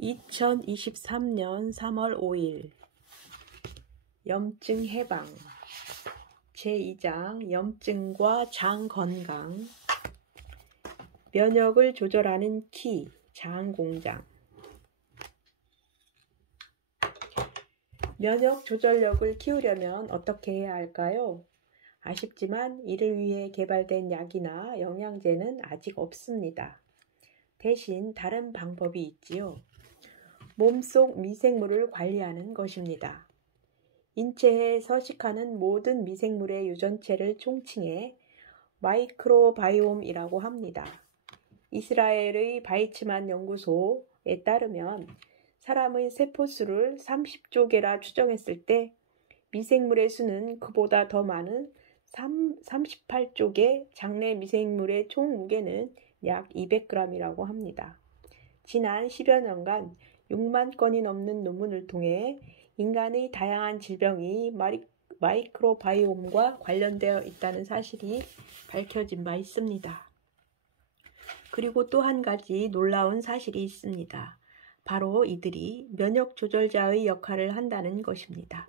2023년 3월 5일 염증 해방 제2장 염증과 장 건강 면역을 조절하는 키 장 공장 면역 조절력을 키우려면 어떻게 해야 할까요? 아쉽지만 이를 위해 개발된 약이나 영양제는 아직 없습니다. 대신 다른 방법이 있지요. 몸속 미생물을 관리하는 것입니다. 인체에 서식하는 모든 미생물의 유전체를 총칭해 마이크로바이옴이라고 합니다. 이스라엘의 바이츠만 연구소에 따르면 사람의 세포수를 30조 개라 추정했을 때 미생물의 수는 그보다 더 많은 38조 개, 장내 미생물의 총 무게는 약 200g이라고 합니다. 지난 10여 년간 6만 건이 넘는 논문을 통해 인간의 다양한 질병이 마이크로바이옴과 관련되어 있다는 사실이 밝혀진 바 있습니다. 그리고 또 한 가지 놀라운 사실이 있습니다. 바로 이들이 면역 조절자의 역할을 한다는 것입니다.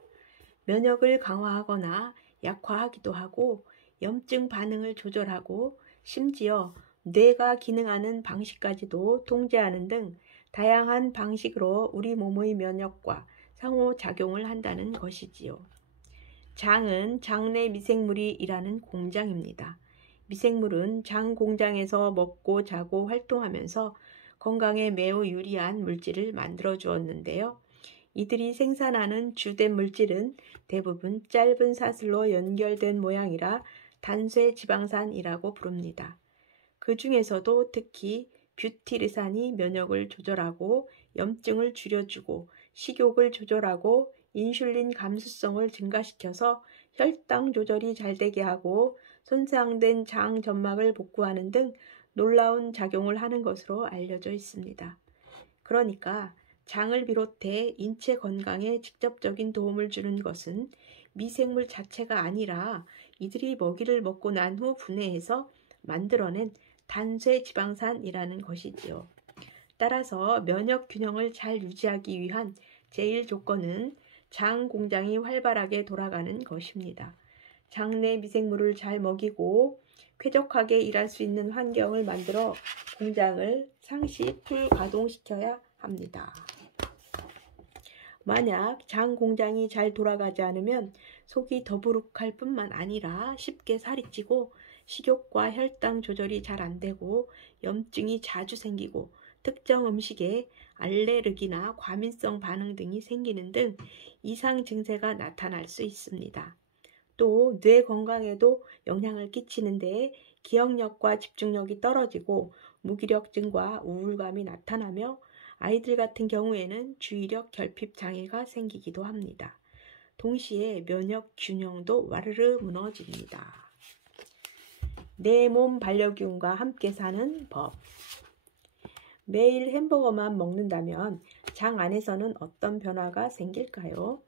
면역을 강화하거나 약화하기도 하고 염증 반응을 조절하고 심지어 뇌가 기능하는 방식까지도 통제하는 등 다양한 방식으로 우리 몸의 면역과 상호작용을 한다는 것이지요. 장은 장내 미생물이 일하는 공장입니다. 미생물은 장 공장에서 먹고 자고 활동하면서 건강에 매우 유리한 물질을 만들어 주었는데요. 이들이 생산하는 주된 물질은 대부분 짧은 사슬로 연결된 모양이라 단쇄지방산이라고 부릅니다. 그 중에서도 특히 뷰티르산이 면역을 조절하고 염증을 줄여주고 식욕을 조절하고 인슐린 감수성을 증가시켜서 혈당 조절이 잘 되게 하고 손상된 장 점막을 복구하는 등 놀라운 작용을 하는 것으로 알려져 있습니다. 그러니까 장을 비롯해 인체 건강에 직접적인 도움을 주는 것은 미생물 자체가 아니라 이들이 먹이를 먹고 난 후 분해해서 만들어낸 단쇄지방산이라는 것이지요. 따라서 면역 균형을 잘 유지하기 위한 제일 조건은 장 공장이 활발하게 돌아가는 것입니다. 장내 미생물을 잘 먹이고 쾌적하게 일할 수 있는 환경을 만들어 공장을 상시 풀가동시켜야 합니다. 만약 장 공장이 잘 돌아가지 않으면 속이 더부룩할 뿐만 아니라 쉽게 살이 찌고 식욕과 혈당 조절이 잘 안 되고 염증이 자주 생기고 특정 음식에 알레르기나 과민성 반응 등이 생기는 등 이상 증세가 나타날 수 있습니다. 또 뇌 건강에도 영향을 끼치는데 기억력과 집중력이 떨어지고 무기력증과 우울감이 나타나며 아이들 같은 경우에는 주의력 결핍 장애가 생기기도 합니다. 동시에 면역 균형도 와르르 무너집니다. 내 몸 반려견과 함께 사는 법. 매일 햄버거만 먹는다면 장 안에서는 어떤 변화가 생길까요?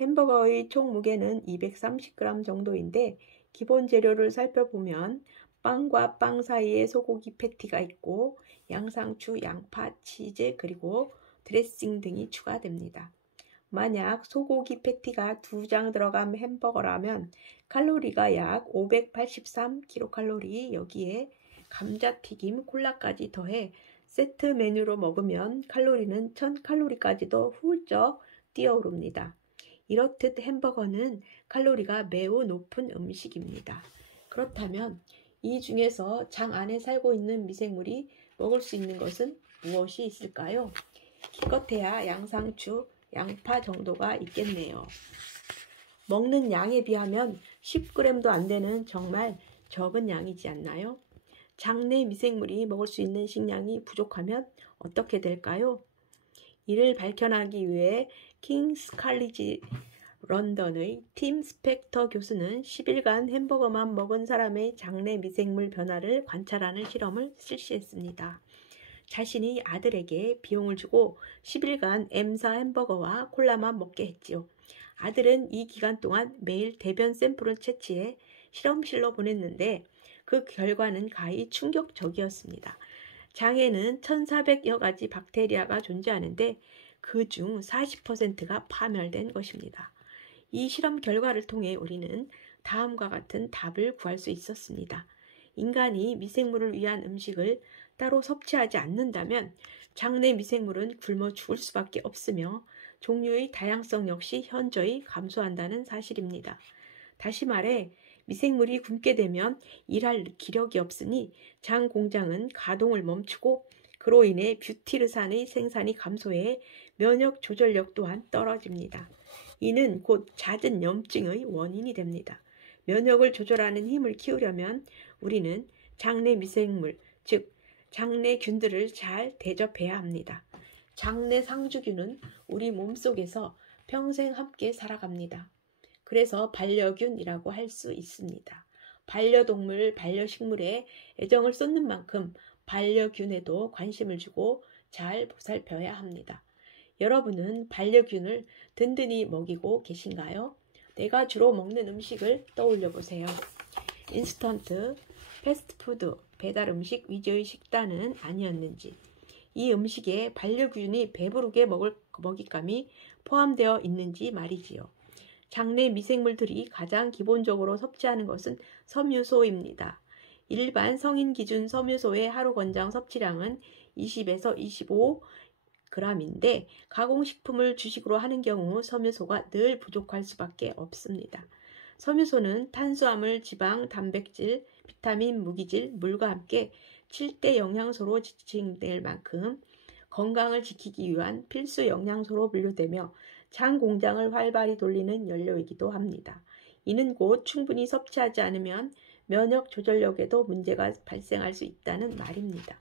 햄버거의 총 무게는 230g 정도인데 기본 재료를 살펴보면 빵과 빵 사이에 소고기 패티가 있고 양상추, 양파, 치즈 그리고 드레싱 등이 추가됩니다. 만약 소고기 패티가 2장 들어간 햄버거라면 칼로리가 약 583kcal, 여기에 감자튀김, 콜라까지 더해 세트 메뉴로 먹으면 칼로리는 1000칼로리까지도 훌쩍 뛰어오릅니다. 이렇듯 햄버거는 칼로리가 매우 높은 음식입니다. 그렇다면 이 중에서 장 안에 살고 있는 미생물이 먹을 수 있는 것은 무엇이 있을까요? 기껏해야 양상추, 양파 정도가 있겠네요. 먹는 양에 비하면 10g도 안 되는 정말 적은 양이지 않나요? 장내 미생물이 먹을 수 있는 식량이 부족하면 어떻게 될까요? 이를 밝혀내기 위해 킹스 칼리지 런던의 팀 스펙터 교수는 10일간 햄버거만 먹은 사람의 장내 미생물 변화를 관찰하는 실험을 실시했습니다. 자신이 아들에게 비용을 주고 10일간 M사 햄버거와 콜라만 먹게 했지요. 아들은 이 기간 동안 매일 대변 샘플을 채취해 실험실로 보냈는데 그 결과는 가히 충격적이었습니다. 장에는 1400여 가지 박테리아가 존재하는데 그중 40%가 파멸된 것입니다. 이 실험 결과를 통해 우리는 다음과 같은 답을 구할 수 있었습니다. 인간이 미생물을 위한 음식을 따로 섭취하지 않는다면 장내 미생물은 굶어 죽을 수밖에 없으며 종류의 다양성 역시 현저히 감소한다는 사실입니다. 다시 말해 미생물이 굶게 되면 일할 기력이 없으니 장 공장은 가동을 멈추고 그로 인해 뷰티르산의 생산이 감소해 면역 조절력 또한 떨어집니다. 이는 곧 잦은 염증의 원인이 됩니다. 면역을 조절하는 힘을 키우려면 우리는 장내 미생물, 즉 장내균들을 잘 대접해야 합니다. 장내 상주균은 우리 몸속에서 평생 함께 살아갑니다. 그래서 반려균이라고 할 수 있습니다. 반려동물, 반려식물에 애정을 쏟는 만큼 반려균에도 관심을 주고 잘 보살펴야 합니다. 여러분은 반려균을 든든히 먹이고 계신가요? 내가 주로 먹는 음식을 떠올려 보세요. 인스턴트, 패스트푸드, 배달 음식 위주의 식단은 아니었는지, 이 음식에 반려균이 배부르게 먹을 먹잇감이 포함되어 있는지 말이지요. 장내 미생물들이 가장 기본적으로 섭취하는 것은 섬유소입니다. 일반 성인 기준 섬유소의 하루 권장 섭취량은 20에서 25g인데 가공식품을 주식으로 하는 경우 섬유소가 늘 부족할 수밖에 없습니다. 섬유소는 탄수화물, 지방, 단백질, 비타민, 무기질, 물과 함께 7대 영양소로 지칭될 만큼 건강을 지키기 위한 필수 영양소로 분류되며 장 공장을 활발히 돌리는 연료이기도 합니다. 이는 곧 충분히 섭취하지 않으면 면역 조절력에도 문제가 발생할 수 있다는 말입니다.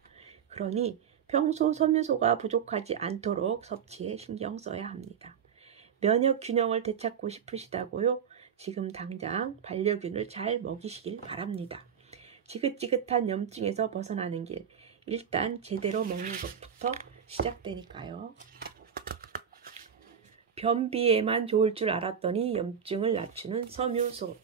그러니 평소 섬유소가 부족하지 않도록 섭취에 신경 써야 합니다. 면역 균형을 되찾고 싶으시다고요? 지금 당장 반려균을 잘 먹이시길 바랍니다. 지긋지긋한 염증에서 벗어나는 길, 일단 제대로 먹는 것부터 시작되니까요. 변비에만 좋을 줄 알았더니 염증을 낮추는 섬유소.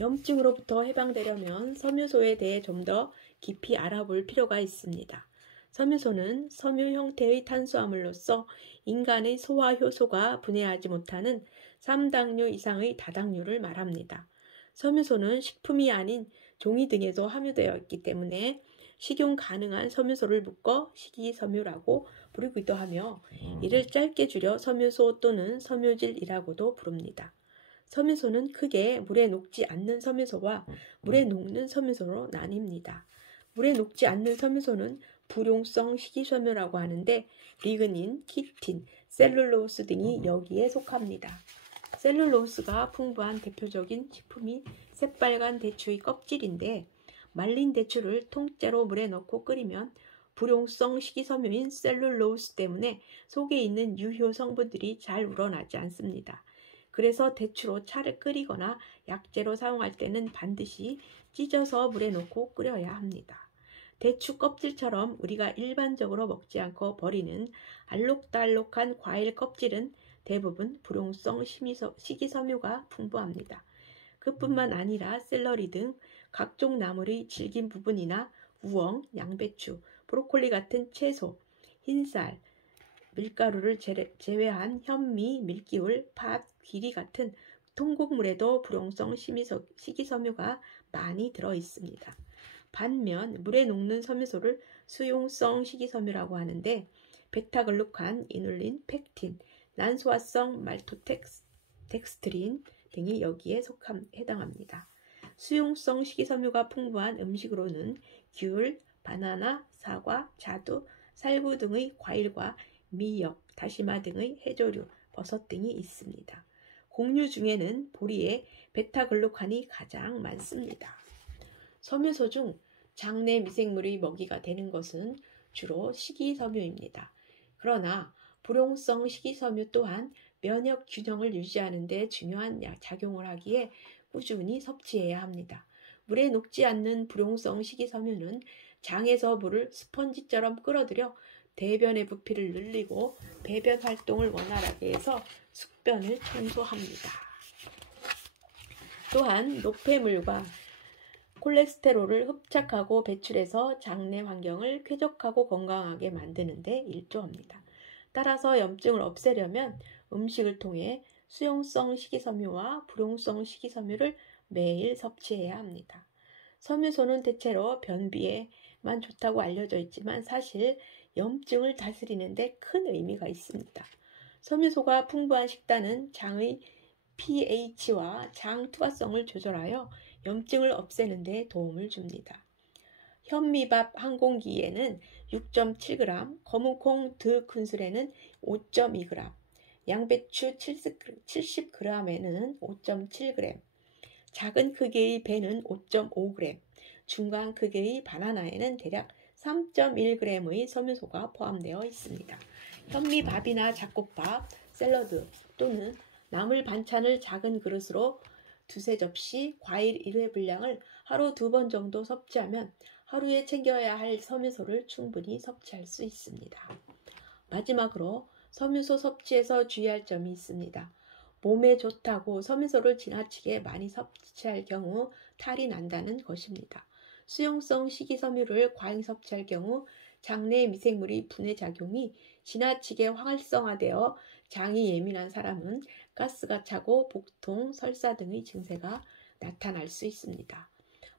염증으로부터 해방되려면 섬유소에 대해 좀 더 깊이 알아볼 필요가 있습니다. 섬유소는 섬유 형태의 탄수화물로서 인간의 소화 효소가 분해하지 못하는 3당류 이상의 다당류를 말합니다. 섬유소는 식품이 아닌 종이 등에도 함유되어 있기 때문에 식용 가능한 섬유소를 묶어 식이섬유라고 부르기도 하며 이를 짧게 줄여 섬유소 또는 섬유질이라고도 부릅니다. 섬유소는 크게 물에 녹지 않는 섬유소와 물에 녹는 섬유소로 나뉩니다. 물에 녹지 않는 섬유소는 불용성 식이섬유라고 하는데 리그닌, 키틴, 셀룰로스 등이 여기에 속합니다. 셀룰로스가 풍부한 대표적인 식품이 새빨간 대추의 껍질인데 말린 대추를 통째로 물에 넣고 끓이면 불용성 식이섬유인 셀룰로스 때문에 속에 있는 유효 성분들이 잘 우러나지 않습니다. 그래서 대추로 차를 끓이거나 약재로 사용할 때는 반드시 찢어서 물에 넣고 끓여야 합니다. 대추 껍질처럼 우리가 일반적으로 먹지 않고 버리는 알록달록한 과일 껍질은 대부분 불용성 식이섬유가 풍부합니다. 그뿐만 아니라 샐러리 등 각종 나물의 질긴 부분이나 우엉, 양배추, 브로콜리 같은 채소, 흰쌀, 밀가루를 제외한 현미, 밀기울, 팥, 귀리 같은 통곡물에도 불용성 식이섬유가 많이 들어 있습니다. 반면 물에 녹는 섬유소를 수용성 식이섬유라고 하는데 베타글루칸, 이눌린, 펙틴, 난소화성 말토덱스트린 등이 여기에 해당합니다. 수용성 식이섬유가 풍부한 음식으로는 귤, 바나나, 사과, 자두, 살구 등의 과일과 미역, 다시마 등의 해조류, 버섯 등이 있습니다. 곡류 중에는 보리에 베타글루칸이 가장 많습니다. 섬유소 중 장내 미생물의 먹이가 되는 것은 주로 식이섬유입니다. 그러나 불용성 식이섬유 또한 면역 균형을 유지하는 데 중요한 작용을 하기에 꾸준히 섭취해야 합니다. 물에 녹지 않는 불용성 식이섬유는 장에서 물을 스펀지처럼 끌어들여 대변의 부피를 늘리고 배변 활동을 원활하게 해서 숙변을 청소합니다. 또한 노폐물과 콜레스테롤을 흡착하고 배출해서 장내 환경을 쾌적하고 건강하게 만드는 데 일조합니다. 따라서 염증을 없애려면 음식을 통해 수용성 식이섬유와 불용성 식이섬유를 매일 섭취해야 합니다. 섬유소는 대체로 변비에만 좋다고 알려져 있지만 사실 염증을 다스리는 데 큰 의미가 있습니다. 섬유소가 풍부한 식단은 장의 pH와 장 투하성을 조절하여 염증을 없애는 데 도움을 줍니다. 현미밥 한 공기에는 6.7g, 검은콩 2큰술에는 5.2g, 양배추 70g에는 5.7g, 작은 크기의 배는 5.5g, 중간 크기의 바나나에는 대략 3.1g의 섬유소가 포함되어 있습니다. 현미밥이나 잡곡밥, 샐러드 또는 나물 반찬을 작은 그릇으로 두세 접시, 과일 1회 분량을 하루 2번 정도 섭취하면 하루에 챙겨야 할 섬유소를 충분히 섭취할 수 있습니다. 마지막으로 섬유소 섭취에서 주의할 점이 있습니다. 몸에 좋다고 섬유소를 지나치게 많이 섭취할 경우 탈이 난다는 것입니다. 수용성 식이섬유를 과잉 섭취할 경우 장내 미생물의 분해 작용이 지나치게 활성화되어 장이 예민한 사람은 가스가 차고 복통, 설사 등의 증세가 나타날 수 있습니다.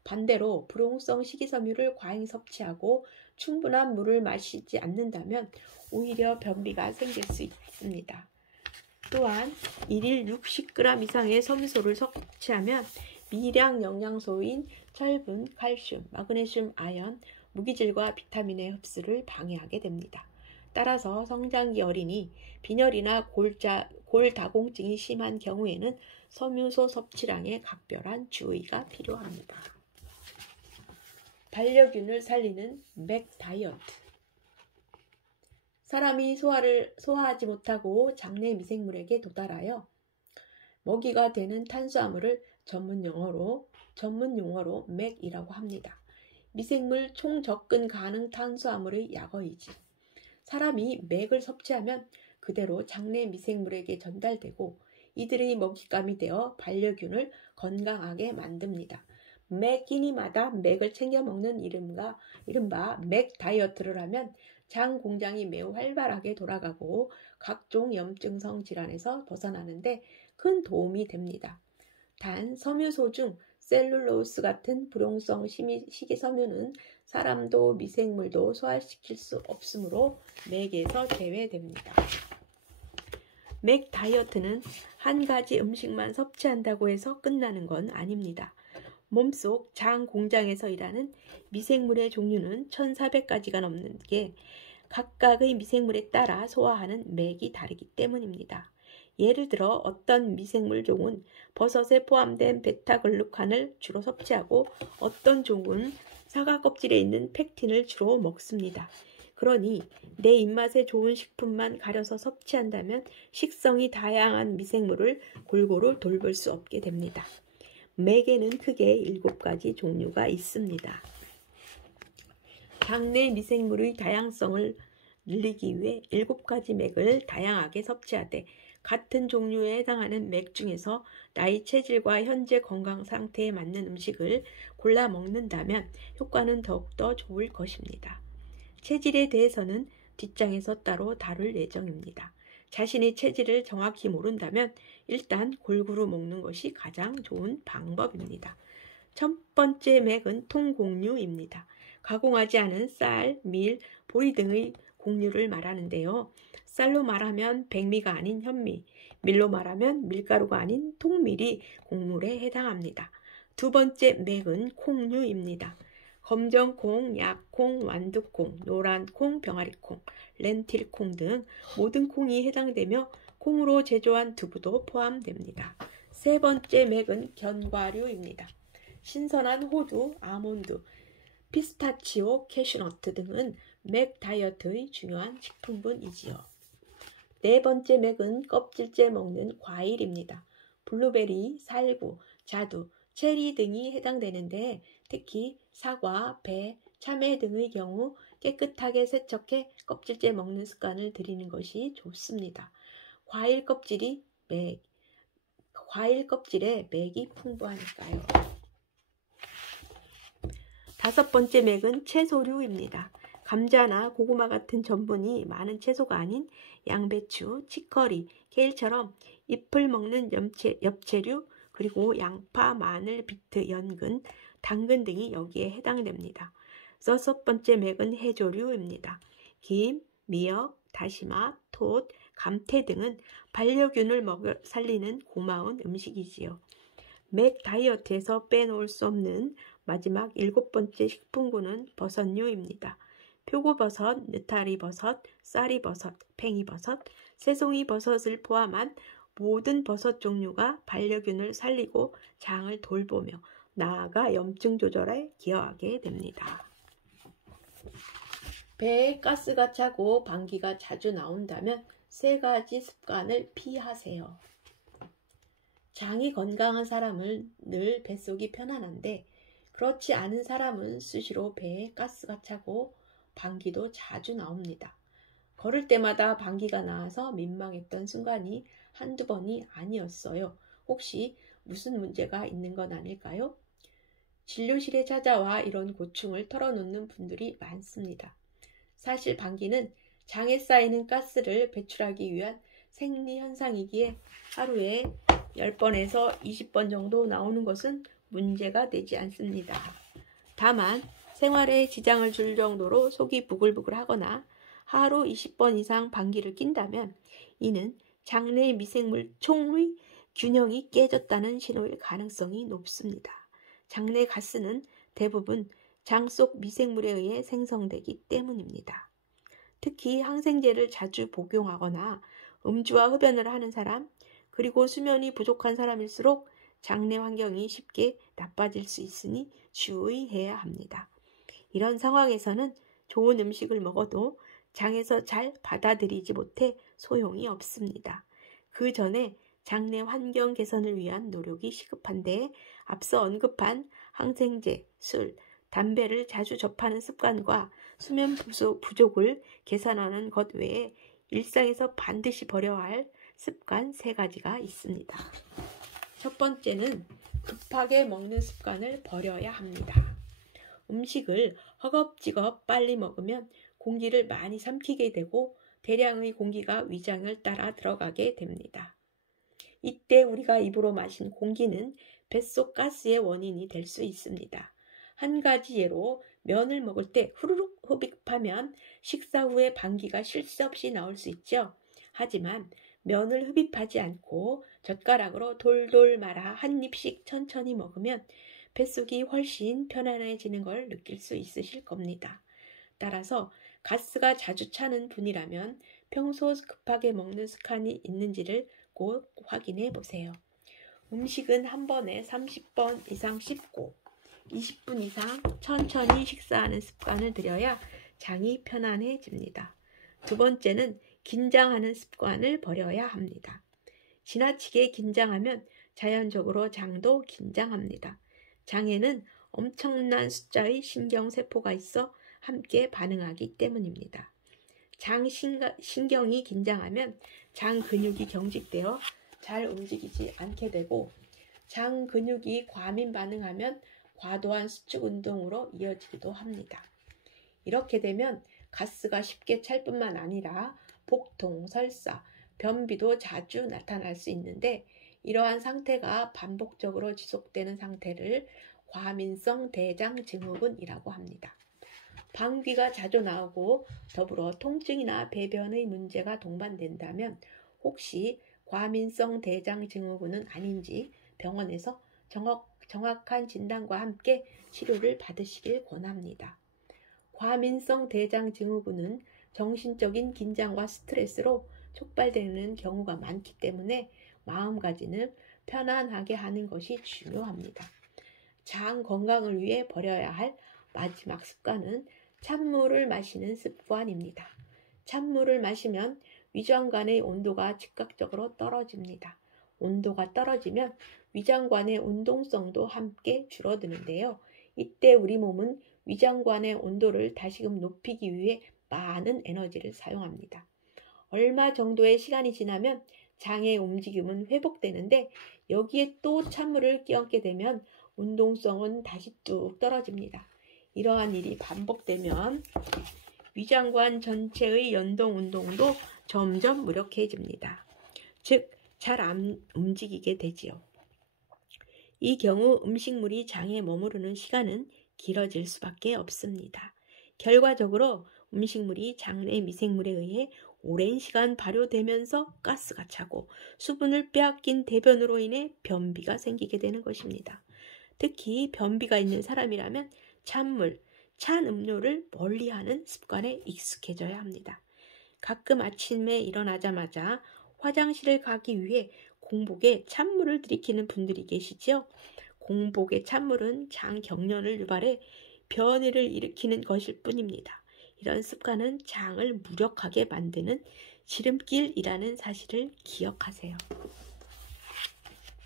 반대로 불용성 식이섬유를 과잉 섭취하고 충분한 물을 마시지 않는다면 오히려 변비가 생길 수 있습니다. 또한 1일 60g 이상의 섬유소를 섭취하면 미량 영양소인 철분, 칼슘, 마그네슘, 아연, 무기질과 비타민의 흡수를 방해하게 됩니다. 따라서 성장기 어린이, 빈혈이나 골다공증이 심한 경우에는 섬유소 섭취량에 각별한 주의가 필요합니다. 반려균을 살리는 맥 다이어트. 사람이 소화를 소화하지 못하고 장내 미생물에게 도달하여 먹이가 되는 탄수화물을 전문 용어로 맥이라고 합니다. 미생물 총접근 가능 탄수화물의 약어이지. 사람이 맥을 섭취하면 그대로 장내 미생물에게 전달되고 이들의 먹잇감이 되어 반려균을 건강하게 만듭니다. 매 끼니마다 맥을 챙겨 먹는 이른바 맥 다이어트를 하면 장 공장이 매우 활발하게 돌아가고 각종 염증성 질환에서 벗어나는데 큰 도움이 됩니다. 단 섬유소 중 셀룰로스 같은 불용성 식이섬유는 사람도 미생물도 소화시킬 수 없으므로 맥에서 제외됩니다. 맥 다이어트는 한 가지 음식만 섭취한다고 해서 끝나는 건 아닙니다. 몸속 장 공장에서 일하는 미생물의 종류는 1400가지가 넘는 게 각각의 미생물에 따라 소화하는 맥이 다르기 때문입니다. 예를 들어 어떤 미생물 종은 버섯에 포함된 베타글루칸을 주로 섭취하고 어떤 종은 사과 껍질에 있는 펙틴을 주로 먹습니다. 그러니 내 입맛에 좋은 식품만 가려서 섭취한다면 식성이 다양한 미생물을 골고루 돌볼 수 없게 됩니다. 맥에는 크게 7가지 종류가 있습니다. 장내 미생물의 다양성을 늘리기 위해 7가지 맥을 다양하게 섭취하되 같은 종류에 해당하는 맥 중에서 나이 체질과 현재 건강 상태에 맞는 음식을 골라 먹는다면 효과는 더욱더 좋을 것입니다. 체질에 대해서는 뒷장에서 따로 다룰 예정입니다. 자신의 체질을 정확히 모른다면 일단 골고루 먹는 것이 가장 좋은 방법입니다. 첫 번째 맥은 통곡류입니다. 가공하지 않은 쌀, 밀, 보리 등의 곡류를 말하는데요. 쌀로 말하면 백미가 아닌 현미, 밀로 말하면 밀가루가 아닌 통밀이 곡물에 해당합니다. 두 번째 맥은 콩류입니다. 검정콩, 약콩, 완두콩, 노란콩, 병아리콩, 렌틸콩 등 모든 콩이 해당되며 콩으로 제조한 두부도 포함됩니다. 세 번째 맥은 견과류입니다. 신선한 호두, 아몬드, 피스타치오, 캐슈너트 등은 맥 다이어트의 중요한 식품군이지요. 네 번째 맥은 껍질째 먹는 과일입니다. 블루베리, 살구, 자두, 체리 등이 해당되는데 특히 사과, 배, 참외 등의 경우 깨끗하게 세척해 껍질째 먹는 습관을 들이는 것이 좋습니다. 과일 껍질에 맥이 풍부하니까요. 5번째 맥은 채소류입니다. 감자나 고구마 같은 전분이 많은 채소가 아닌 양배추, 치커리, 케일처럼 잎을 먹는 엽채류, 그리고 양파, 마늘, 비트, 연근, 당근 등이 여기에 해당됩니다. 6번째 맥은 해조류입니다. 김, 미역, 다시마, 톳, 감태 등은 반려균을 살리는 고마운 음식이지요. 맥 다이어트에서 빼놓을 수 없는 마지막 7번째 식품군은 버섯류입니다. 표고버섯, 느타리버섯, 쌀이버섯, 팽이버섯, 새송이버섯을 포함한 모든 버섯 종류가 반려균을 살리고 장을 돌보며 나아가 염증 조절에 기여하게 됩니다. 배에 가스가 차고 방귀가 자주 나온다면 3가지 습관을 피하세요. 장이 건강한 사람은 늘 뱃속이 편안한데 그렇지 않은 사람은 수시로 배에 가스가 차고 방귀도 자주 나옵니다. 걸을 때마다 방귀가 나와서 민망했던 순간이 한두 번이 아니었어요. 혹시 무슨 문제가 있는 건 아닐까요? 진료실에 찾아와 이런 고충을 털어놓는 분들이 많습니다. 사실 방귀는 장에 쌓이는 가스를 배출하기 위한 생리현상이기에 하루에 10번에서 20번 정도 나오는 것은 문제가 되지 않습니다. 다만 생활에 지장을 줄 정도로 속이 부글부글 하거나 하루 20번 이상 방귀를 낀다면 이는 장내 미생물 총의 균형이 깨졌다는 신호일 가능성이 높습니다. 장내 가스는 대부분 장 속 미생물에 의해 생성되기 때문입니다. 특히 항생제를 자주 복용하거나 음주와 흡연을 하는 사람, 그리고 수면이 부족한 사람일수록 장내 환경이 쉽게 나빠질 수 있으니 주의해야 합니다. 이런 상황에서는 좋은 음식을 먹어도 장에서 잘 받아들이지 못해 소용이 없습니다. 그 전에 장내 환경 개선을 위한 노력이 시급한데 앞서 언급한 항생제, 술, 담배를 자주 접하는 습관과 수면 부족을 개선하는 것 외에 일상에서 반드시 버려야 할 습관 3가지가 있습니다. 첫 번째는 급하게 먹는 습관을 버려야 합니다. 음식을 허겁지겁 빨리 먹으면 공기를 많이 삼키게 되고 대량의 공기가 위장을 따라 들어가게 됩니다. 이때 우리가 입으로 마신 공기는 뱃속 가스의 원인이 될 수 있습니다. 한 가지 예로 면을 먹을 때 후루룩 흡입하면 식사 후에 방귀가 쉴 새 없이 나올 수 있죠. 하지만 면을 흡입하지 않고 젓가락으로 돌돌 말아 한 입씩 천천히 먹으면 뱃속이 훨씬 편안해지는 걸 느낄 수 있으실 겁니다. 따라서 가스가 자주 차는 분이라면 평소 급하게 먹는 습관이 있는지를 꼭 확인해 보세요. 음식은 한 번에 30번 이상 씹고 20분 이상 천천히 식사하는 습관을 들여야 장이 편안해집니다. 두 번째는 긴장하는 습관을 버려야 합니다. 지나치게 긴장하면 자연적으로 장도 긴장합니다. 장에는 엄청난 숫자의 신경세포가 있어 함께 반응하기 때문입니다. 장 신경이 긴장하면 장 근육이 경직되어 잘 움직이지 않게 되고 장 근육이 과민 반응하면 과도한 수축 운동으로 이어지기도 합니다. 이렇게 되면 가스가 쉽게 찰 뿐만 아니라 복통, 설사, 변비도 자주 나타날 수 있는데 이러한 상태가 반복적으로 지속되는 상태를 과민성 대장 증후군이라고 합니다. 방귀가 자주 나오고 더불어 통증이나 배변의 문제가 동반된다면 혹시 과민성 대장 증후군은 아닌지 병원에서 정확한 진단과 함께 치료를 받으시길 권합니다. 과민성 대장 증후군은 정신적인 긴장과 스트레스로 촉발되는 경우가 많기 때문에 마음가짐을 편안하게 하는 것이 중요합니다. 장 건강을 위해 버려야 할 마지막 습관은 찬물을 마시는 습관입니다. 찬물을 마시면 위장관의 온도가 즉각적으로 떨어집니다. 온도가 떨어지면 위장관의 운동성도 함께 줄어드는데요. 이때 우리 몸은 위장관의 온도를 다시금 높이기 위해 많은 에너지를 사용합니다. 얼마 정도의 시간이 지나면 장의 움직임은 회복되는데 여기에 또 찬물을 끼얹게 되면 운동성은 다시 뚝 떨어집니다. 이러한 일이 반복되면 위장관 전체의 연동 운동도 점점 무력해집니다. 즉, 잘 안 움직이게 되지요. 이 경우 음식물이 장에 머무르는 시간은 길어질 수밖에 없습니다. 결과적으로 음식물이 장내 미생물에 의해 오랜 시간 발효되면서 가스가 차고 수분을 빼앗긴 대변으로 인해 변비가 생기게 되는 것입니다. 특히 변비가 있는 사람이라면 찬물, 찬 음료를 멀리하는 습관에 익숙해져야 합니다. 가끔 아침에 일어나자마자 화장실을 가기 위해 공복에 찬물을 들이키는 분들이 계시지요. 공복의 찬물은 장 경련을 유발해 변이를 일으키는 것일 뿐입니다. 이런 습관은 장을 무력하게 만드는 지름길이라는 사실을 기억하세요.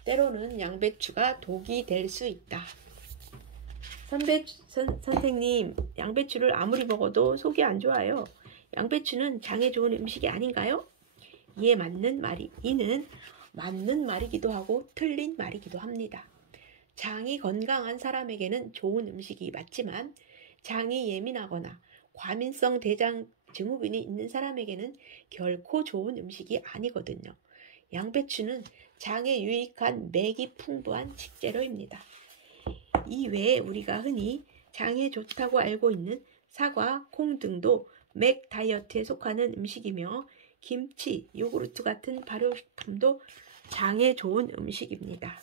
때로는 양배추가 독이 될 수 있다. 선생님, 양배추를 아무리 먹어도 속이 안 좋아요. 양배추는 장에 좋은 음식이 아닌가요? 이는 맞는 말이기도 하고 틀린 말이기도 합니다. 장이 건강한 사람에게는 좋은 음식이 맞지만 장이 예민하거나 과민성 대장 증후군이 있는 사람에게는 결코 좋은 음식이 아니거든요. 양배추는 장에 유익한 맥이 풍부한 식재료입니다. 이외에 우리가 흔히 장에 좋다고 알고 있는 사과, 콩 등도 맥 다이어트에 속하는 음식이며 김치, 요구르트 같은 발효식품도 장에 좋은 음식입니다.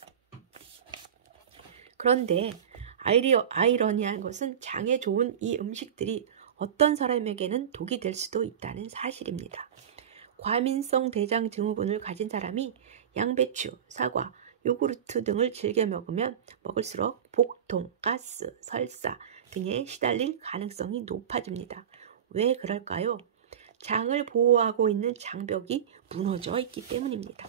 그런데 아이러니한 것은 장에 좋은 이 음식들이 어떤 사람에게는 독이 될 수도 있다는 사실입니다. 과민성 대장 증후군을 가진 사람이 양배추, 사과, 요구르트 등을 즐겨 먹을수록 복통, 가스, 설사 등에 시달릴 가능성이 높아집니다. 왜 그럴까요? 장을 보호하고 있는 장벽이 무너져 있기 때문입니다.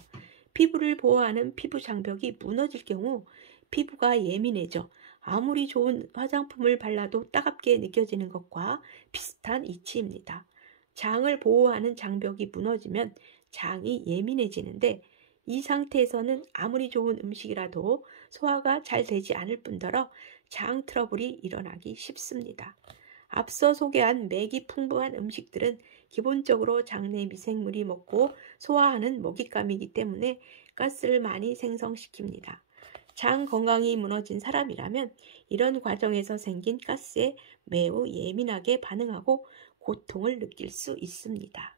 피부를 보호하는 피부 장벽이 무너질 경우 피부가 예민해져 아무리 좋은 화장품을 발라도 따갑게 느껴지는 것과 비슷한 이치입니다. 장을 보호하는 장벽이 무너지면 장이 예민해지는데 이 상태에서는 아무리 좋은 음식이라도 소화가 잘 되지 않을 뿐더러 장 트러블이 일어나기 쉽습니다. 앞서 소개한 맥이 풍부한 음식들은 기본적으로 장내 미생물이 먹고 소화하는 먹잇감이기 때문에 가스를 많이 생성시킵니다. 장 건강이 무너진 사람이라면 이런 과정에서 생긴 가스에 매우 예민하게 반응하고 고통을 느낄 수 있습니다.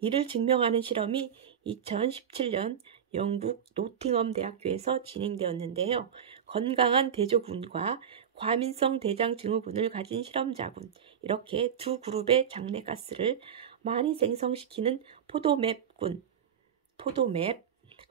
이를 증명하는 실험이 2017년 영국 노팅엄 대학교에서 진행되었는데요. 건강한 대조군과 과민성 대장 증후군을 가진 실험자군, 이렇게 두 그룹의 장내 가스를 많이 생성시키는 포도맵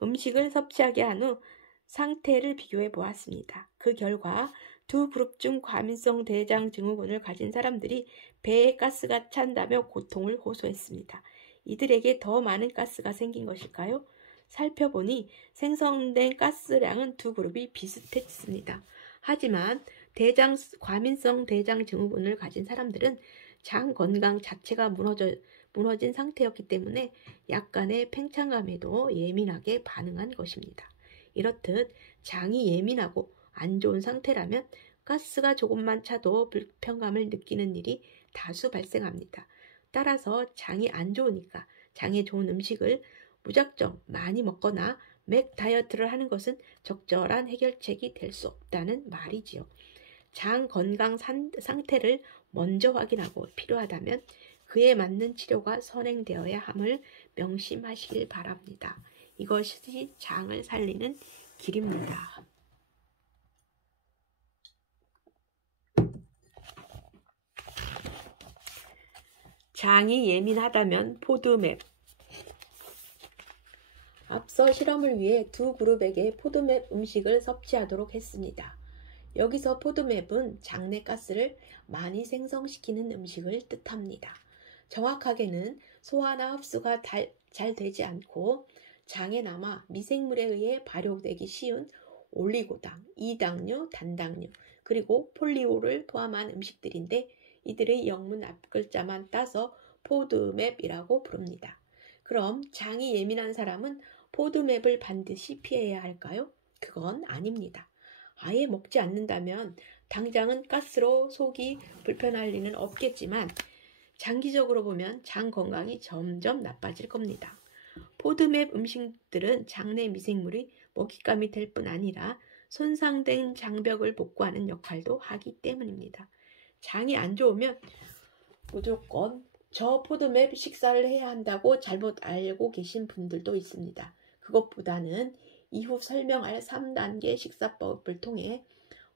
음식을 섭취하게 한 후 상태를 비교해 보았습니다. 그 결과 두 그룹 중 과민성 대장 증후군을 가진 사람들이 배에 가스가 찬다며 고통을 호소했습니다. 이들에게 더 많은 가스가 생긴 것일까요? 살펴보니 생성된 가스량은 두 그룹이 비슷했습니다. 하지만 과민성 대장 증후군을 가진 사람들은 장 건강 자체가 무너진 상태였기 때문에 약간의 팽창감에도 예민하게 반응한 것입니다. 이렇듯 장이 예민하고 안 좋은 상태라면 가스가 조금만 차도 불편감을 느끼는 일이 다수 발생합니다. 따라서 장이 안 좋으니까 장에 좋은 음식을 무작정 많이 먹거나 맥 다이어트를 하는 것은 적절한 해결책이 될 수 없다는 말이지요. 장 건강 상태를 먼저 확인하고 필요하다면 그에 맞는 치료가 선행되어야 함을 명심하시길 바랍니다. 이것이 장을 살리는 길입니다. 장이 예민하다면 포도맵. 앞서 실험을 위해 두 그룹에게 포도맵 음식을 섭취하도록 했습니다. 여기서 포도맵은 장내 가스를 많이 생성시키는 음식을 뜻합니다. 정확하게는 소화나 흡수가 잘 되지 않고 장에 남아 미생물에 의해 발효되기 쉬운 올리고당, 이당류, 단당류, 그리고 폴리올을 포함한 음식들인데 이들의 영문 앞글자만 따서 포도맵이라고 부릅니다. 그럼 장이 예민한 사람은 포도맵을 반드시 피해야 할까요? 그건 아닙니다. 아예 먹지 않는다면 당장은 가스로 속이 불편할 리는 없겠지만 장기적으로 보면 장 건강이 점점 나빠질 겁니다. 포드맵 음식들은 장내 미생물이 먹잇감이 될 뿐 아니라 손상된 장벽을 복구하는 역할도 하기 때문입니다. 장이 안 좋으면 무조건 저 포드맵 식사를 해야 한다고 잘못 알고 계신 분들도 있습니다. 그것보다는 이후 설명할 3단계 식사법을 통해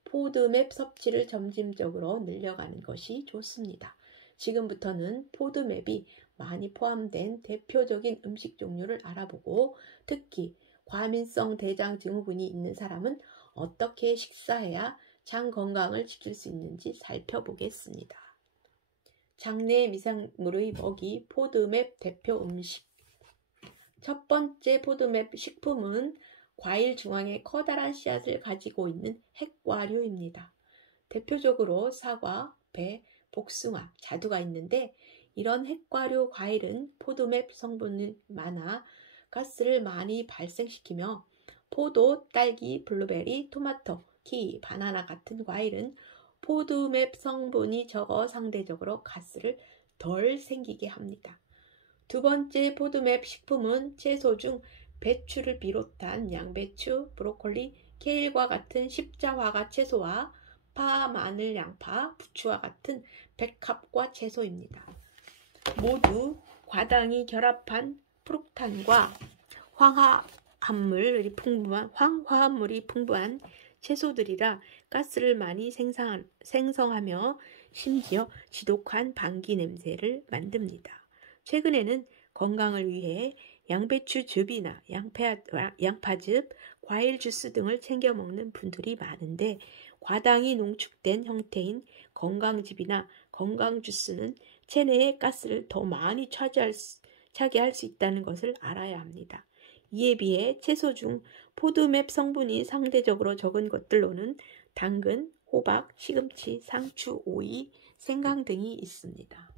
포드맵 섭취를 점진적으로 늘려가는 것이 좋습니다. 지금부터는 포드맵이 많이 포함된 대표적인 음식 종류를 알아보고 특히 과민성 대장 증후군이 있는 사람은 어떻게 식사해야 장 건강을 지킬 수 있는지 살펴보겠습니다. 장내 미생물의 먹이 포드맵 대표 음식. 첫 번째 포드맵 식품은 과일 중앙에 커다란 씨앗을 가지고 있는 핵과류입니다. 대표적으로 사과, 배, 복숭아, 자두가 있는데 이런 핵과류 과일은 포드맵 성분이 많아 가스를 많이 발생시키며 포도, 딸기, 블루베리, 토마토, 키, 바나나 같은 과일은 포드맵 성분이 적어 상대적으로 가스를 덜 생기게 합니다. 두 번째 포드맵 식품은 채소 중 배추를 비롯한 양배추, 브로콜리, 케일과 같은 십자화과 채소와 파, 마늘, 양파, 부추와 같은 백합과 채소입니다. 모두 과당이 결합한 프룩탄과 황화합물이 풍부한 채소들이라 가스를 많이 생성하며 심지어 지독한 방귀 냄새를 만듭니다. 최근에는 건강을 위해 양배추즙이나 양파즙, 과일 주스 등을 챙겨 먹는 분들이 많은데 과당이 농축된 형태인 건강즙이나 건강주스는 체내의 가스를 더 많이 차게 할 수 있다는 것을 알아야 합니다. 이에 비해 채소 중 포드맵 성분이 상대적으로 적은 것들로는 당근, 호박, 시금치, 상추, 오이, 생강 등이 있습니다.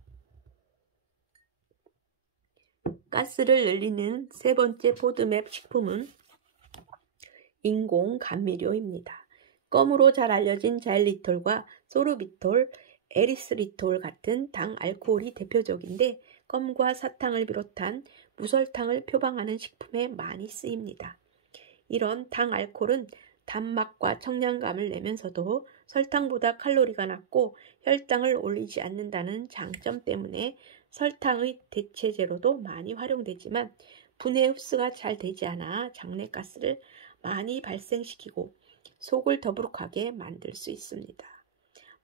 가스를 늘리는 세 번째 포드맵 식품은 인공 감미료입니다. 껌으로 잘 알려진 자일리톨과 소르비톨, 에리스리톨 같은 당 알코올이 대표적인데 껌과 사탕을 비롯한 무설탕을 표방하는 식품에 많이 쓰입니다. 이런 당 알코올은 단맛과 청량감을 내면서도 설탕보다 칼로리가 낮고 혈당을 올리지 않는다는 장점 때문에 설탕의 대체제로도 많이 활용되지만 분해 흡수가 잘 되지 않아 장내 가스를 많이 발생시키고 속을 더부룩하게 만들 수 있습니다.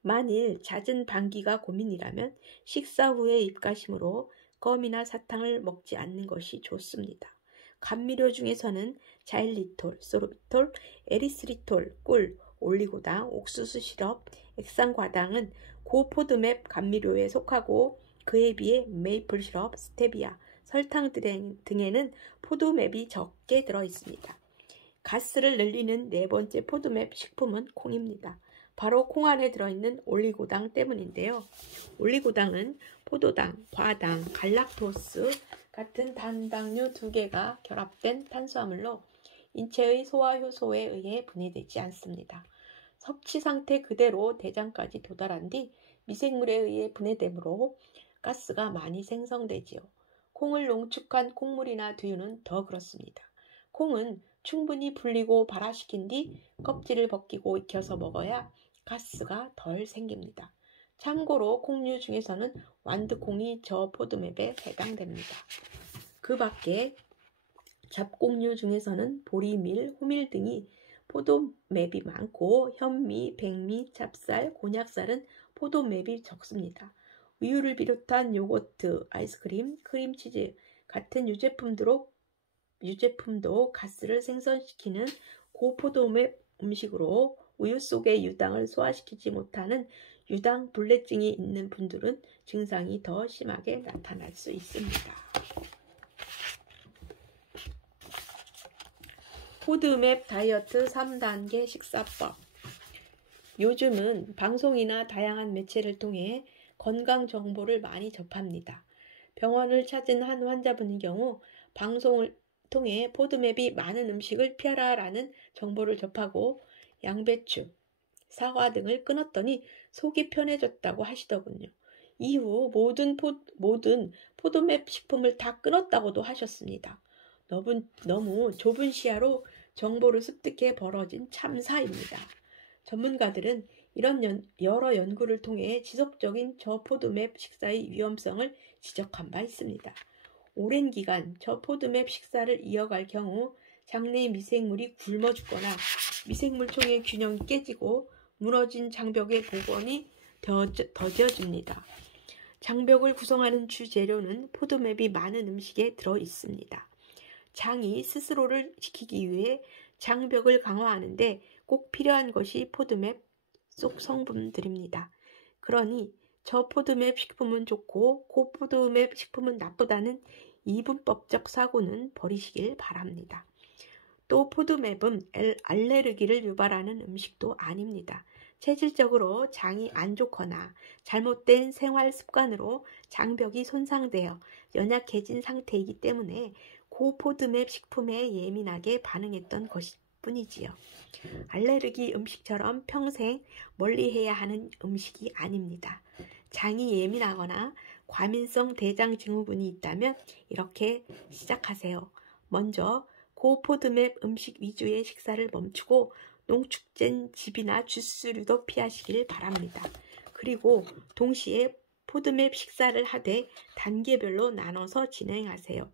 만일 잦은 방귀가 고민이라면 식사 후에 입가심으로 껌이나 사탕을 먹지 않는 것이 좋습니다. 감미료 중에서는 자일리톨, 소르비톨, 에리스리톨, 꿀, 올리고당, 옥수수 시럽, 액상과당은 고포드맵 감미료에 속하고 그에 비해 메이플 시럽, 스테비아, 설탕 등에는 포드맵이 적게 들어있습니다. 가스를 늘리는 네 번째 포드맵 식품은 콩입니다. 바로 콩 안에 들어있는 올리고당 때문인데요. 올리고당은 포도당, 과당, 갈락토스 같은 단당류 2개가 결합된 탄수화물로 인체의 소화 효소에 의해 분해되지 않습니다. 섭취 상태 그대로 대장까지 도달한 뒤 미생물에 의해 분해되므로 가스가 많이 생성되지요. 콩을 농축한 콩물이나 두유는 더 그렇습니다. 콩은 충분히 불리고 발화시킨 뒤 껍질을 벗기고 익혀서 먹어야 가스가 덜 생깁니다. 참고로 콩류 중에서는 완두콩이 저포드맵에 해당됩니다. 그 밖에 잡곡류 중에서는 보리밀, 호밀 등이 포도맵이 많고 현미, 백미, 찹쌀, 곤약쌀은 포도맵이 적습니다. 우유를 비롯한 요거트, 아이스크림, 크림치즈 같은 유제품도 가스를 생성시키는 고포도맵 음식으로 우유 속의 유당을 소화시키지 못하는 유당 불내증이 있는 분들은 증상이 더 심하게 나타날 수 있습니다. 포드맵 다이어트 3단계 식사법. 요즘은 방송이나 다양한 매체를 통해 건강 정보를 많이 접합니다. 병원을 찾은 한 환자분의 경우 방송을 통해 포드맵이 많은 음식을 피하라라는 정보를 접하고 양배추, 사과 등을 끊었더니 속이 편해졌다고 하시더군요. 이후 모든 포도맵 식품을 다 끊었다고도 하셨습니다. 너무 좁은 시야로 정보를 습득해 벌어진 참사입니다. 전문가들은 이런 여러 연구를 통해 지속적인 저포도맵 식사의 위험성을 지적한 바 있습니다. 오랜 기간 저포도맵 식사를 이어갈 경우 장내 미생물이 굶어 죽거나 미생물총의 균형이 깨지고 무너진 장벽의 복원이 더뎌집니다. 장벽을 구성하는 주재료는 포도맵이 많은 음식에 들어 있습니다. 장이 스스로를 지키기 위해 장벽을 강화하는데 꼭 필요한 것이 포도맵 속 성분들입니다. 그러니 저포도맵 식품은 좋고 고포도맵 식품은 나쁘다는 이분법적 사고는 버리시길 바랍니다. 또 포도맵은 알레르기를 유발하는 음식도 아닙니다. 체질적으로 장이 안 좋거나 잘못된 생활 습관으로 장벽이 손상되어 연약해진 상태이기 때문에 고포도맵 식품에 예민하게 반응했던 것일 뿐이지요. 알레르기 음식처럼 평생 멀리해야 하는 음식이 아닙니다. 장이 예민하거나 과민성 대장 증후군이 있다면 이렇게 시작하세요. 먼저 고포도맵 음식 위주의 식사를 멈추고 농축된 즙이나 주스류도 피하시길 바랍니다. 그리고 동시에 포도맵 식사를 하되 단계별로 나눠서 진행하세요.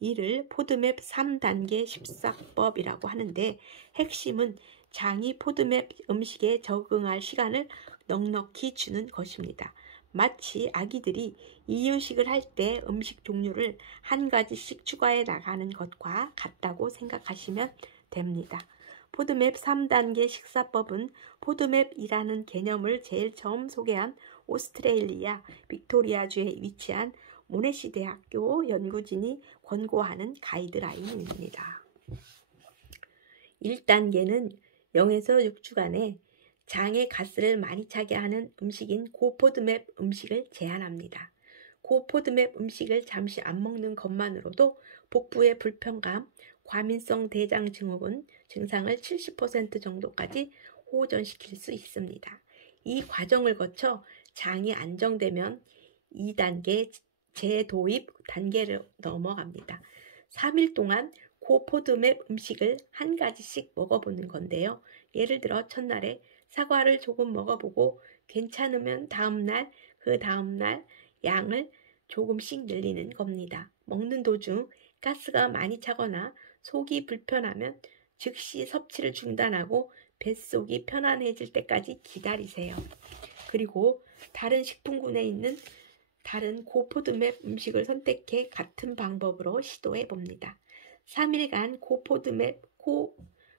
이를 포도맵 3단계 식사법이라고 하는데 핵심은 장이 포도맵 음식에 적응할 시간을 넉넉히 주는 것입니다. 마치 아기들이 이유식을 할 때 음식 종류를 한 가지씩 추가해 나가는 것과 같다고 생각하시면 됩니다. 포도맵 3단계 식사법은 포도맵이라는 개념을 제일 처음 소개한 오스트레일리아 빅토리아주에 위치한 모네시 대학교 연구진이 권고하는 가이드라인입니다. 1단계는 0에서 6주간에 장에 가스를 많이 차게 하는 음식인 고포도맵 음식을 제한합니다. 고포도맵 음식을 잠시 안 먹는 것만으로도 복부의 불편감, 과민성 대장 증후군 증상을 70% 정도까지 호전시킬 수 있습니다. 이 과정을 거쳐 장이 안정되면 2단계 재도입 단계를 넘어갑니다. 3일 동안 고포도맵 음식을 한 가지씩 먹어보는 건데요. 예를 들어 첫날에 사과를 조금 먹어보고 괜찮으면 그 다음날 양을 조금씩 늘리는 겁니다. 먹는 도중 가스가 많이 차거나 속이 불편하면 즉시 섭취를 중단하고 뱃속이 편안해질 때까지 기다리세요. 그리고 다른 식품군에 있는 다른 고포도맵 음식을 선택해 같은 방법으로 시도해 봅니다. 3일간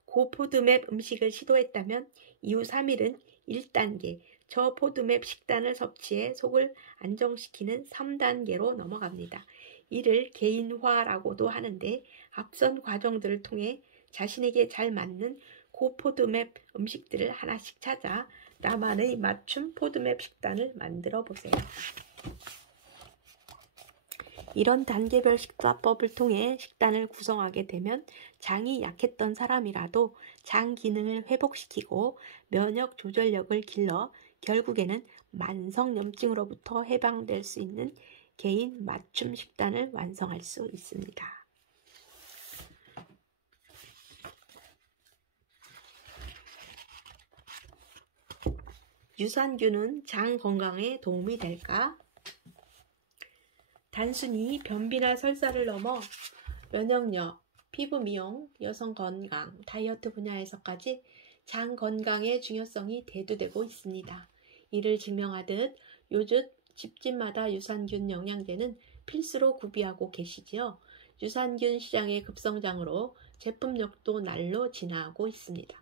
고포도맵 음식을 시도했다면 이후 3일은 1단계 저포도맵 식단을 섭취해 속을 안정시키는 3단계로 넘어갑니다. 이를 개인화라고도 하는데 앞선 과정들을 통해 자신에게 잘 맞는 고포도맵 음식들을 하나씩 찾아 나만의 맞춤 포도맵 식단을 만들어 보세요. 이런 단계별 식사법을 통해 식단을 구성하게 되면 장이 약했던 사람이라도 장 기능을 회복시키고 면역 조절력을 길러 결국에는 만성염증으로부터 해방될 수 있는 개인 맞춤 식단을 완성할 수 있습니다. 유산균은 장 건강에 도움이 될까? 단순히 변비나 설사를 넘어 면역력, 피부 미용, 여성 건강, 다이어트 분야에서까지 장 건강의 중요성이 대두되고 있습니다. 이를 증명하듯 요즘 집집마다 유산균 영양제는 필수로 구비하고 계시지요. 유산균 시장의 급성장으로 제품력도 날로 진화하고 있습니다.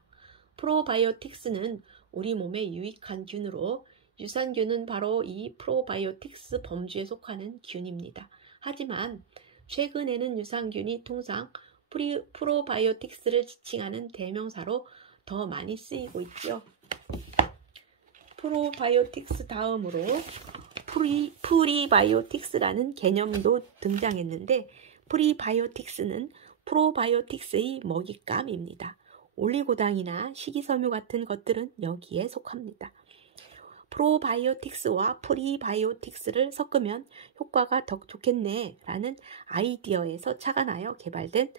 프로바이오틱스는 우리 몸에 유익한 균으로 유산균은 바로 이 프로바이오틱스 범주에 속하는 균입니다. 하지만 최근에는 유산균이 통상 프로바이오틱스를 지칭하는 대명사로 더 많이 쓰이고 있죠. 프로바이오틱스 다음으로 프리바이오틱스라는 개념도 등장했는데 프리바이오틱스는 프로바이오틱스의 먹잇감입니다. 올리고당이나 식이섬유 같은 것들은 여기에 속합니다. 프로바이오틱스와 프리바이오틱스를 섞으면 효과가 더 좋겠네 라는 아이디어에서 착안하여 개발된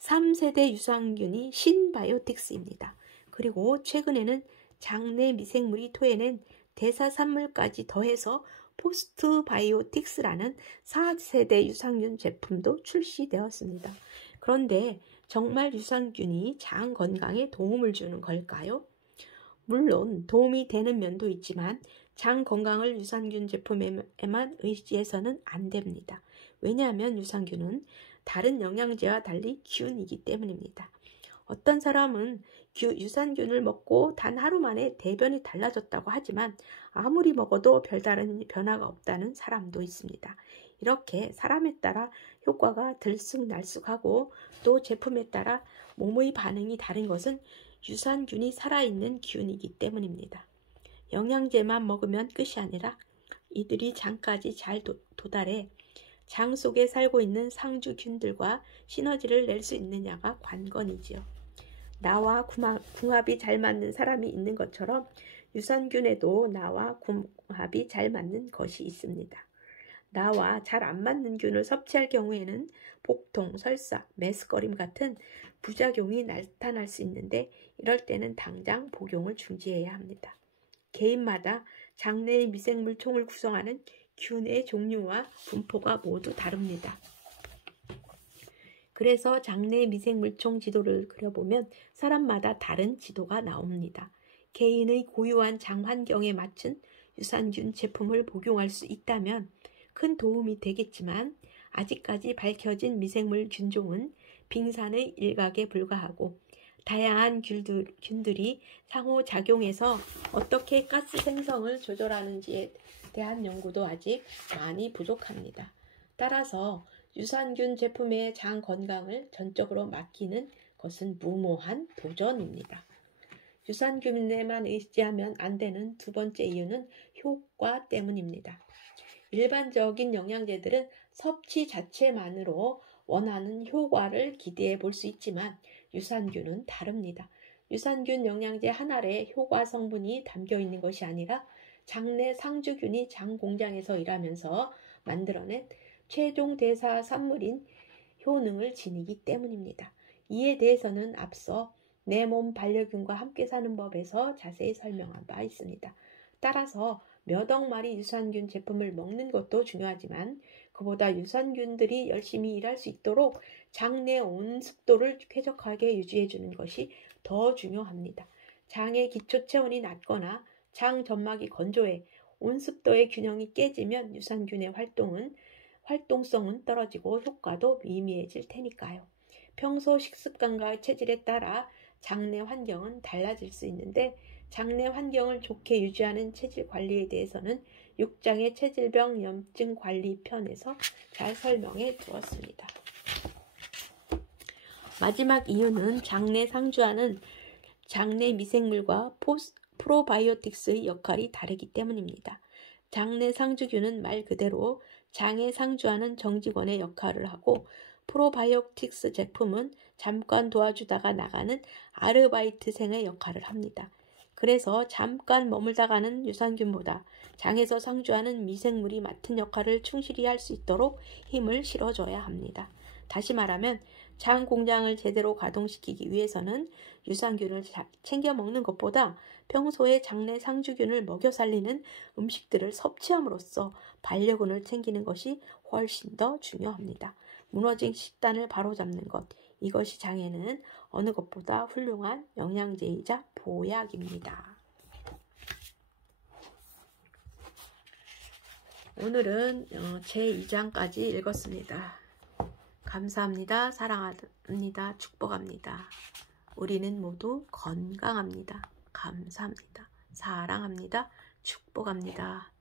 3세대 유산균이 신바이오틱스입니다. 그리고 최근에는 장내 미생물이 토해낸 대사산물까지 더해서 포스트바이오틱스라는 4세대 유산균 제품도 출시되었습니다. 그런데 정말 유산균이 장 건강에 도움을 주는 걸까요? 물론 도움이 되는 면도 있지만 장 건강을 유산균 제품에만 의지해서는 안 됩니다. 왜냐하면 유산균은 다른 영양제와 달리 균이기 때문입니다. 어떤 사람은 유산균을 먹고 단 하루 만에 대변이 달라졌다고 하지만 아무리 먹어도 별다른 변화가 없다는 사람도 있습니다. 이렇게 사람에 따라 효과가 들쑥날쑥하고 또 제품에 따라 몸의 반응이 다른 것은 유산균이 살아있는 균이기 때문입니다. 영양제만 먹으면 끝이 아니라 이들이 장까지 잘 도달해 장 속에 살고 있는 상주균들과 시너지를 낼 수 있느냐가 관건이지요. 나와 궁합이 잘 맞는 사람이 있는 것처럼 유산균에도 나와 궁합이 잘 맞는 것이 있습니다. 나와 잘 안 맞는 균을 섭취할 경우에는 복통, 설사, 메스꺼림 같은 부작용이 나타날 수 있는데 이럴 때는 당장 복용을 중지해야 합니다. 개인마다 장내의 미생물총을 구성하는 균의 종류와 분포가 모두 다릅니다. 그래서 장내 미생물총 지도를 그려보면 사람마다 다른 지도가 나옵니다. 개인의 고유한 장 환경에 맞춘 유산균 제품을 복용할 수 있다면 큰 도움이 되겠지만 아직까지 밝혀진 미생물 균종은 빙산의 일각에 불과하고 다양한 균들이 상호작용해서 어떻게 가스 생성을 조절하는지에 대한 연구도 아직 많이 부족합니다. 따라서 유산균 제품의 장 건강을 전적으로 맡기는 것은 무모한 도전입니다. 유산균에만 의지하면 안 되는 두 번째 이유는 효과 때문입니다. 일반적인 영양제들은 섭취 자체만으로 원하는 효과를 기대해 볼 수 있지만 유산균은 다릅니다. 유산균 영양제 한 알에 효과 성분이 담겨 있는 것이 아니라 장내 상주균이 장 공장에서 일하면서 만들어낸 최종 대사 산물인 효능을 지니기 때문입니다. 이에 대해서는 앞서 내 몸 반려균과 함께 사는 법에서 자세히 설명한 바 있습니다. 따라서 몇 억 마리 유산균 제품을 먹는 것도 중요하지만 그보다 유산균들이 열심히 일할 수 있도록 장내 온습도를 쾌적하게 유지해 주는 것이 더 중요합니다. 장의 기초 체온이 낮거나 장 점막이 건조해 온습도의 균형이 깨지면 유산균의 활동성은 떨어지고 효과도 미미해질 테니까요. 평소 식습관과 체질에 따라 장내 환경은 달라질 수 있는데 장내 환경을 좋게 유지하는 체질 관리에 대해서는 6장의 체질병 염증 관리 편에서 잘 설명해 두었습니다. 마지막 이유는 장내 상주하는 장내 미생물과 프로바이오틱스의 역할이 다르기 때문입니다. 장내 상주균은 말 그대로 장에 상주하는 정직원의 역할을 하고 프로바이오틱스 제품은 잠깐 도와주다가 나가는 아르바이트생의 역할을 합니다. 그래서 잠깐 머물다 가는 유산균보다 장에서 상주하는 미생물이 맡은 역할을 충실히 할 수 있도록 힘을 실어줘야 합니다. 다시 말하면 장 공장을 제대로 가동시키기 위해서는 유산균을 챙겨 먹는 것보다 평소에 장내 상주균을 먹여 살리는 음식들을 섭취함으로써 반려근을 챙기는 것이 훨씬 더 중요합니다. 무너진 식단을 바로잡는 것, 이것이 장에는 어느 것보다 훌륭한 영양제이자 보약입니다. 오늘은 제2장까지 읽었습니다. 감사합니다. 사랑합니다. 축복합니다. 우리는 모두 건강합니다. 감사합니다. 사랑합니다. 축복합니다.